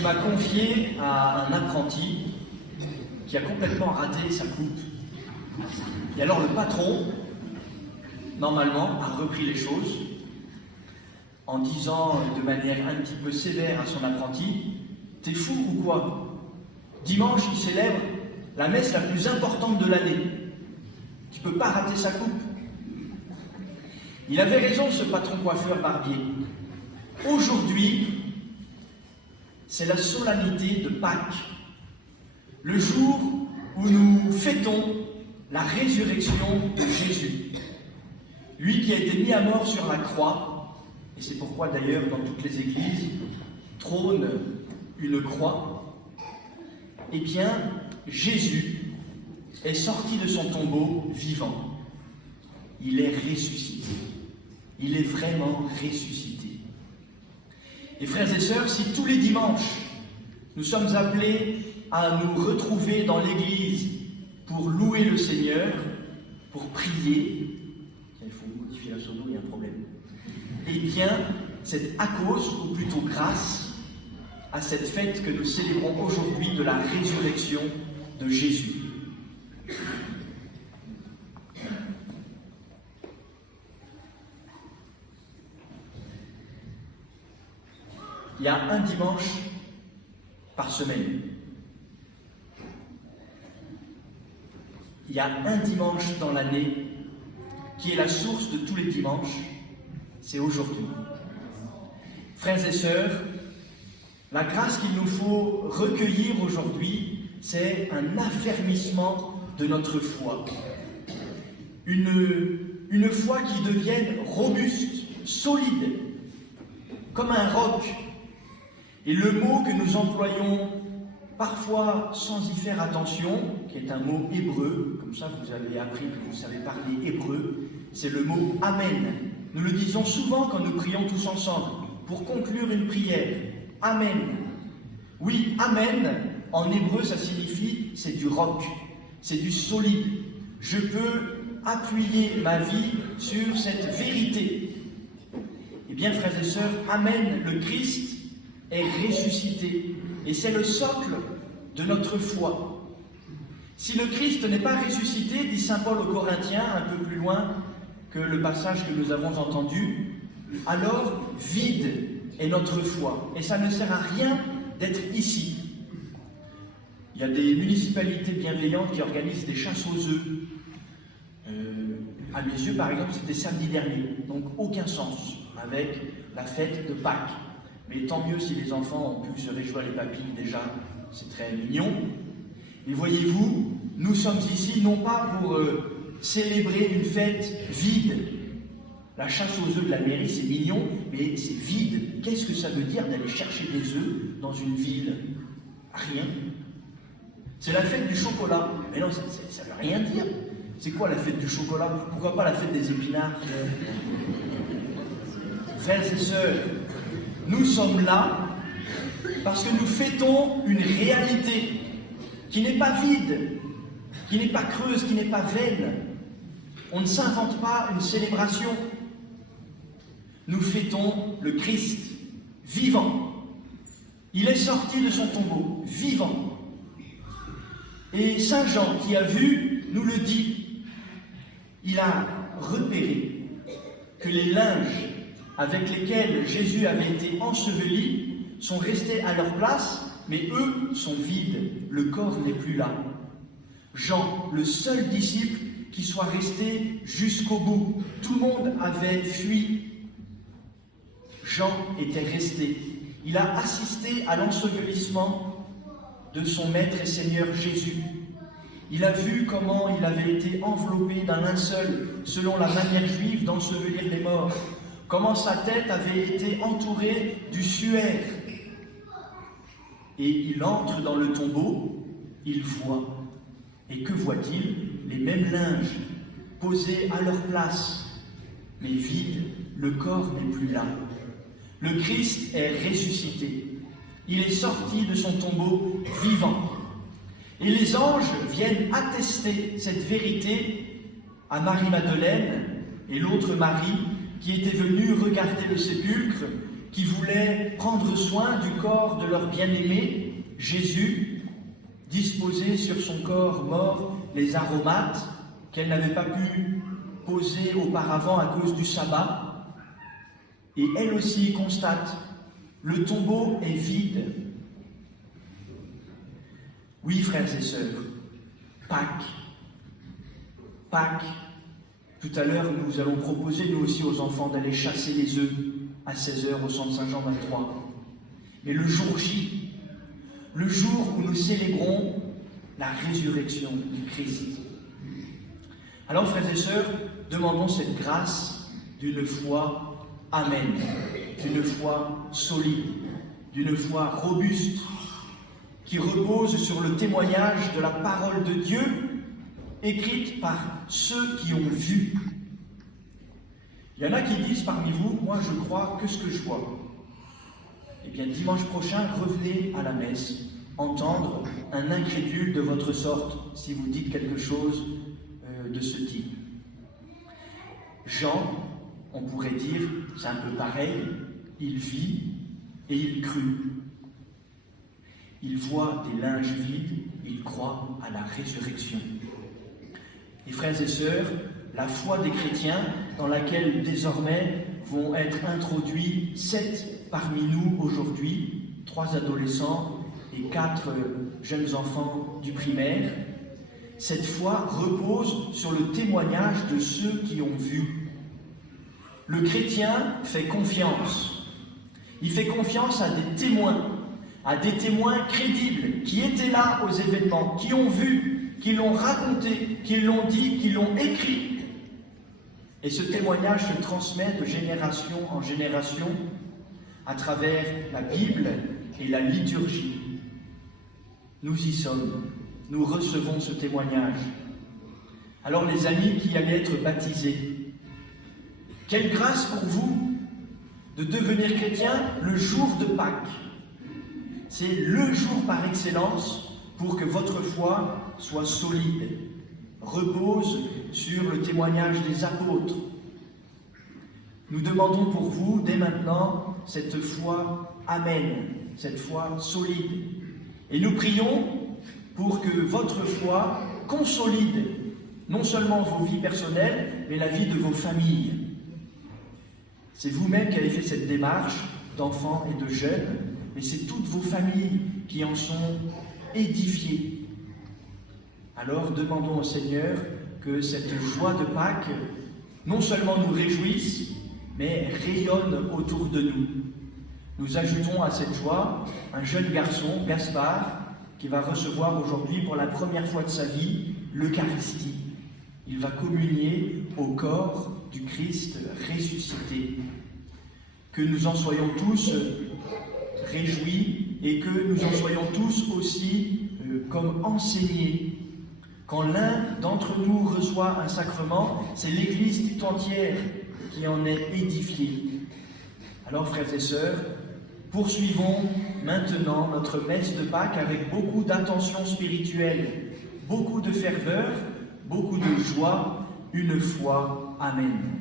qui m'a confié à un apprenti qui a complètement raté sa coupe. Et alors le patron, normalement, a repris les choses en disant de manière un petit peu sévère à son apprenti: « T'es fou ou quoi? Dimanche, il célèbre la messe la plus importante de l'année. Tu peux pas rater sa coupe. » Il avait raison, ce patron coiffeur barbier. Aujourd'hui, c'est la solennité de Pâques, le jour où nous fêtons la résurrection de Jésus. Lui qui a été mis à mort sur la croix, et c'est pourquoi d'ailleurs dans toutes les églises trône une croix. Eh bien, Jésus est sorti de son tombeau vivant. Il est ressuscité. Il est vraiment ressuscité. Et frères et sœurs, si tous les dimanches, nous sommes appelés à nous retrouver dans l'église pour louer le Seigneur, pour prier, il faut modifier la sono, il y a un problème. Eh bien, c'est à cause, ou plutôt grâce, à cette fête que nous célébrons aujourd'hui de la résurrection de Jésus. Il y a un dimanche par semaine. Il y a un dimanche dans l'année qui est la source de tous les dimanches, c'est aujourd'hui. Frères et sœurs, la grâce qu'il nous faut recueillir aujourd'hui, c'est un affermissement de notre foi. Une foi qui devienne robuste, solide, comme un roc. Et le mot que nous employons parfois sans y faire attention, qui est un mot hébreu, comme ça vous avez appris que vous savez parler hébreu, c'est le mot « Amen ». Nous le disons souvent quand nous prions tous ensemble, pour conclure une prière. « Amen ». Oui, « Amen », en hébreu, ça signifie, c'est du roc, c'est du solide. Je peux appuyer ma vie sur cette vérité. Eh bien, frères et sœurs, « Amen », le Christ est ressuscité. Et c'est le socle de notre foi. Si le Christ n'est pas ressuscité, dit saint Paul aux Corinthiens, un peu plus loin que le passage que nous avons entendu, alors vide est notre foi. Et ça ne sert à rien d'être ici. Il y a des municipalités bienveillantes qui organisent des chasses aux œufs. À mes yeux, par exemple, c'était samedi dernier. Donc aucun sens avec la fête de Pâques. Mais tant mieux si les enfants ont pu se réjouir les papilles, déjà, c'est très mignon. Mais voyez-vous, nous sommes ici non pas pour célébrer une fête vide. La chasse aux œufs de la mairie, c'est mignon, mais c'est vide. Qu'est-ce que ça veut dire d'aller chercher des œufs dans une ville? Rien. C'est la fête du chocolat. Mais non, ça ne veut rien dire. C'est quoi la fête du chocolat? Pourquoi pas la fête des épinards? Frères et sœurs, nous sommes là parce que nous fêtons une réalité qui n'est pas vide, qui n'est pas creuse, qui n'est pas vaine. On ne s'invente pas une célébration. Nous fêtons le Christ vivant. Il est sorti de son tombeau, vivant. Et saint Jean, qui a vu, nous le dit, il a repéré que les linges avec lesquels Jésus avait été enseveli sont restés à leur place, mais eux sont vides, le corps n'est plus là. Jean, le seul disciple qui soit resté jusqu'au bout. Tout le monde avait fui. Jean était resté. Il a assisté à l'ensevelissement de son Maître et Seigneur Jésus. Il a vu comment il avait été enveloppé d'un linceul, selon la manière juive d'ensevelir les morts. Comment sa tête avait été entourée du suaire. Et il entre dans le tombeau, il voit. Et que voit-il? Les mêmes linges, posés à leur place, mais vides, le corps n'est plus là. Le Christ est ressuscité. Il est sorti de son tombeau vivant. Et les anges viennent attester cette vérité à Marie-Madeleine et l'autre Marie qui était venue regarder le sépulcre qui voulaient prendre soin du corps de leur bien-aimé, Jésus, disposer sur son corps mort les aromates qu'elle n'avait pas pu poser auparavant à cause du sabbat. Et elle aussi constate, le tombeau est vide. Oui, frères et sœurs, Pâques. Pâques. Tout à l'heure, nous allons proposer, nous aussi, aux enfants d'aller chasser les œufs à 16h au centre Saint-Jean 23. Mais le jour J, le jour où nous célébrons la résurrection du Christ. Alors, frères et sœurs, demandons cette grâce d'une foi amen, d'une foi solide, d'une foi robuste, qui repose sur le témoignage de la parole de Dieu, écrite par ceux qui ont vu. Il y en a qui disent parmi vous, moi je crois que ce que je vois. Eh bien, dimanche prochain, revenez à la messe, entendre un incrédule de votre sorte, si vous dites quelque chose de ce type. Jean, on pourrait dire, c'est un peu pareil, il vit et il crut. Il voit des linges vides, il croit à la résurrection. Et frères et sœurs, la foi des chrétiens, dans laquelle désormais vont être introduits 7 parmi nous aujourd'hui, 3 adolescents et 4 jeunes enfants du primaire, cette foi repose sur le témoignage de ceux qui ont vu. Le chrétien fait confiance. Il fait confiance à des témoins crédibles, qui étaient là aux événements, qui ont vu, qui l'ont raconté, qui l'ont dit, qui l'ont écrit. Et ce témoignage se transmet de génération en génération à travers la Bible et la liturgie. Nous y sommes, nous recevons ce témoignage. Alors les amis qui allaient être baptisés, quelle grâce pour vous de devenir chrétien le jour de Pâques. C'est le jour par excellence pour que votre foi soit solide, repose sur le témoignage des apôtres. Nous demandons pour vous, dès maintenant, cette foi amen, cette foi solide. Et nous prions pour que votre foi consolide non seulement vos vies personnelles, mais la vie de vos familles. C'est vous-même qui avez fait cette démarche d'enfants et de jeunes, mais c'est toutes vos familles qui en sont édifiées. Alors demandons au Seigneur que cette joie de Pâques non seulement nous réjouisse, mais rayonne autour de nous. Nous ajoutons à cette joie un jeune garçon, Gaspard, qui va recevoir aujourd'hui pour la première fois de sa vie l'Eucharistie. Il va communier au corps du Christ ressuscité. Que nous en soyons tous réjouis et que nous en soyons tous aussi comme enseignés. Quand l'un d'entre nous reçoit un sacrement, c'est l'Église tout entière qui en est édifiée. Alors, frères et sœurs, poursuivons maintenant notre messe de Pâques avec beaucoup d'attention spirituelle, beaucoup de ferveur, beaucoup de joie, une foi. Amen.